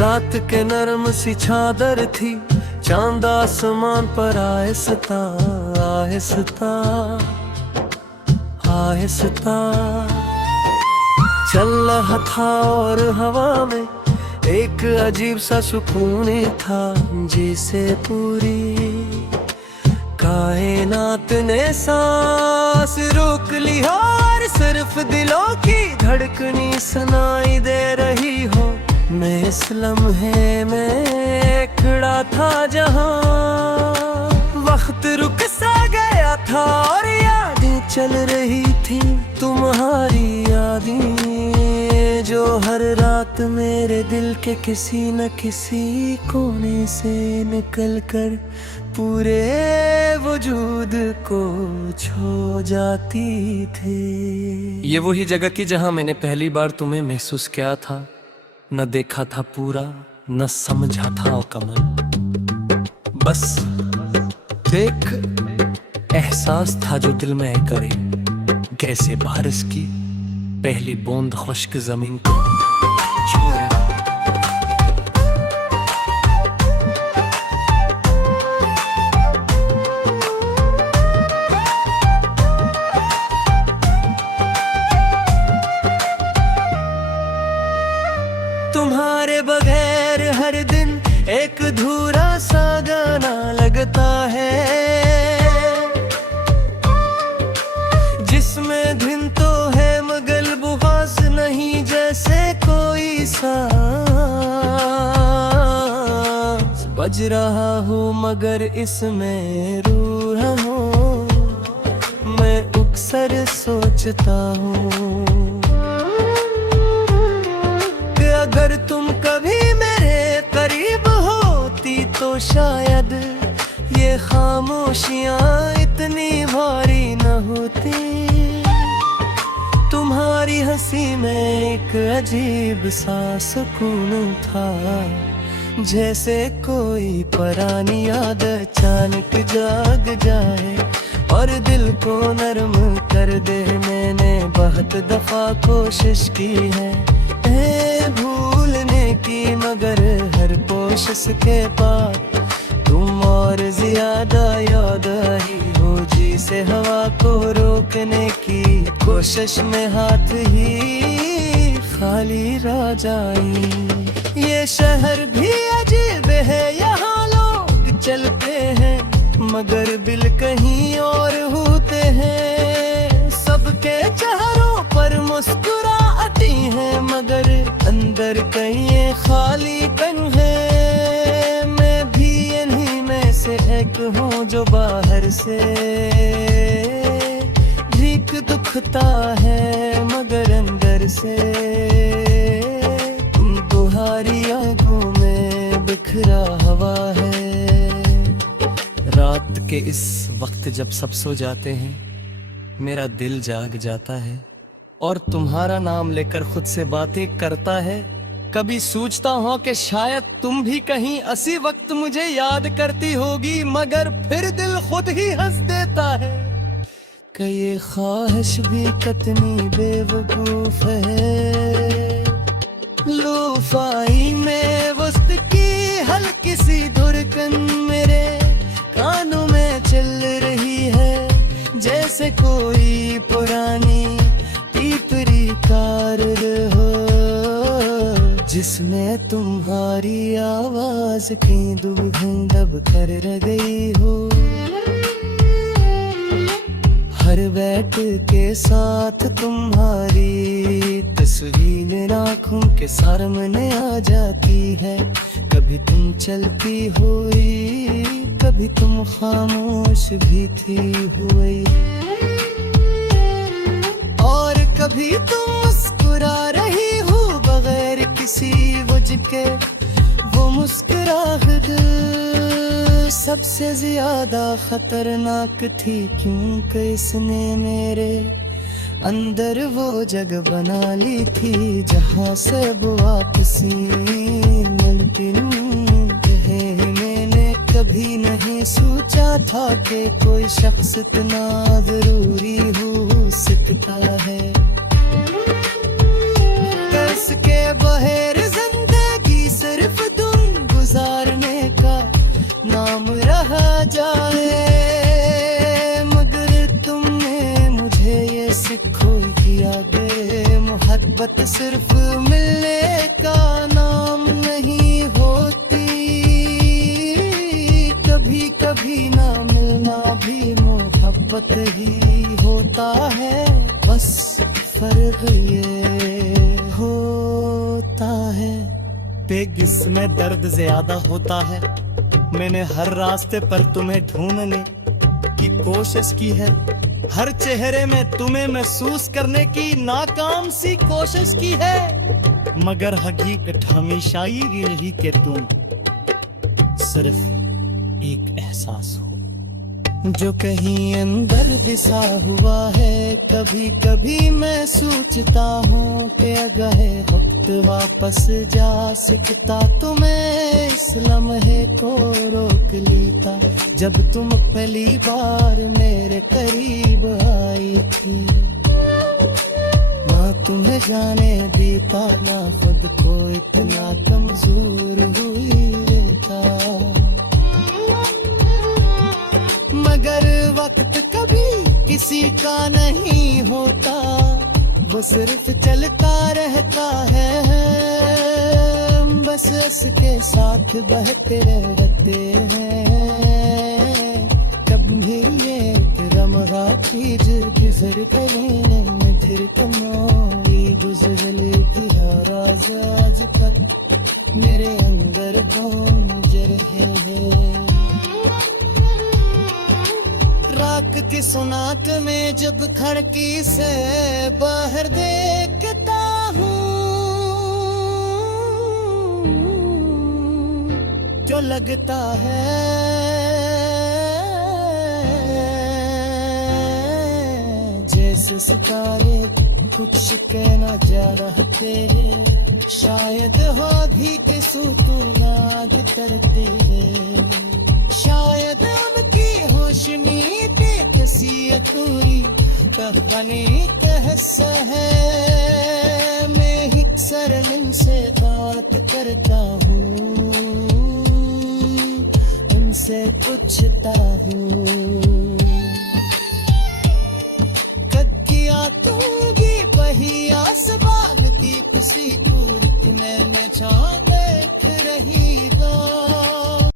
रात के नरम सी चादर थी, चांद आसमान पर आहिस्ता आहिस्ता आहिस्ता चल रहा था। और हवा में एक अजीब सा सुकून था, जिसे पूरी कायनात ने सांस रोक ली हो, और सिर्फ दिलों की धड़कनी सुनाई दे रही हो। मैं इस लम्हे में खड़ा था जहां वक्त रुक सा गया था, और यादें चल रही थी तुम्हारी यादें, जो हर रात मेरे दिल के किसी न किसी कोने से निकल कर पूरे वजूद को छू जाती थी। ये वही जगह की जहां मैंने पहली बार तुम्हें महसूस किया था, न देखा था पूरा, न समझा था कमल। बस एक एहसास था जो दिल में करे, कैसे बारिश की पहली बूंद खुश्क जमीन को छुए। तुम्हारे बगैर हर दिन एक अधूरा सा गाना लगता है, जिसमें धुन तो है मगर बुआस नहीं, जैसे कोई सांस बज रहा हूँ मगर इसमें रूह हूँ। मैं अक्सर सोचता हूँ अगर तुम कभी मेरे करीब होती तो शायद ये खामोशियां इतनी भारी न होती। तुम्हारी हंसी में एक अजीब सा सुकून था, जैसे कोई पुरानी याद अचानक जाग जाए और दिल को नरम कर दे। मैंने बहुत दफा कोशिश की है भूलने की, मगर हर कोशिश के बाद तुम और ज्यादा याद आई हो। जी से हवा को रोकने की कोशिश में हाथ ही खाली रह जाई। ये शहर भी अजीब है, यहाँ लोग चलते हैं मगर दिल कहीं और होते हैं। सबके चेहरों पर मुस्कुराती है मगर अंदर कहीं खालीपन है। मैं भी इन्हीं में से एक हूँ जो बाहर से भीख दुखता है मगर अंदर से तुम्हारी आंखों में बिखरा हवा है। रात के इस वक्त जब सब सो जाते हैं, मेरा दिल जाग जाता है और तुम्हारा नाम लेकर खुद से बातें करता है। कभी सोचता हूँ कि शायद तुम भी कहीं इसी वक्त मुझे याद करती होगी, मगर फिर दिल खुद ही हंस देता है कि ये ख्वाहिश भी कितनी बेवकूफ है। लूफाई में वस्त की हल्की सी धुरकन मेरे कानों में चल रही है, जैसे कोई पुरानी पीपरी कार हो, जिसमें तुम्हारी आवाज की दुल्हन दब कर रह गई हो। हर बैठ के साथ तुम्हारी तस्वीर आँखों के सामने आ जाती है। कभी तुम चलती हुई, कभी तुम खामोश भी थी हुई, और कभी तुम मुस्कुरा रही हो बगैर किसी वजह के। वो मुस्कुराहट सबसे ज्यादा खतरनाक थी, क्योंकि इसने मेरे अंदर वो जगह बना ली थी जहाँ से वापसी मिलती है। मैंने कभी नहीं सोचा था कि कोई शख्स इतना जरूरी हो सकता है। कस के बहर जिंदगी सिर्फ गुजारने का नाम रहा जाए। मगर तुमने मुझे ये सिखो दिया गे, मोहब्बत सिर्फ मिलने का नाम नहीं होती। कभी कभी ना मिलना भी मोहब्बत ही होता है, बस फर्क ये होता है। बेगिस में दर्द ज्यादा होता है, मैंने हर रास्ते पर तुम्हें ढूंढने की कोशिश की है। हर चेहरे में तुम्हें महसूस करने की नाकाम सी कोशिश की है, मगर हकीकत हमेशा ही यही कि तुम सिर्फ एक एहसास हो जो कहीं अंदर दिसा हुआ है। कभी कभी मैं सोचता हूँ कि अगर वक्त वापस जा सकता तो मैं इस लम्हे को रोक लेता, जब तुम पहली बार मेरे करीब आई थी। ना तुम्हें जाने देता, ना खुद को इतना कमजोर हुई था। मगर वक्त कभी किसी का नहीं होता, वो सिर्फ चलता रहता है। बस उसके साथ बहते रहते हैं। कभी ये रमगा चीज गुजर गए नजर कमोई गुजरली थी राज आज तक मेरे अंदर गुजर है। रात की सुनात में जब खिड़की से बाहर देखता हूँ, जो लगता है जैसे सितारे कुछ कहना जा रहे हैं। शायद हो भी के सुकूनात करते हैं, शायद उनकी होशनी बेकसी अधूरी कहानी का हिस्सा है। मैं एक सरल से बात करता हूँ, उनसे पूछता हूँ ककिया तू भी बहिया से बाल की खुशी पूरी मैं चाह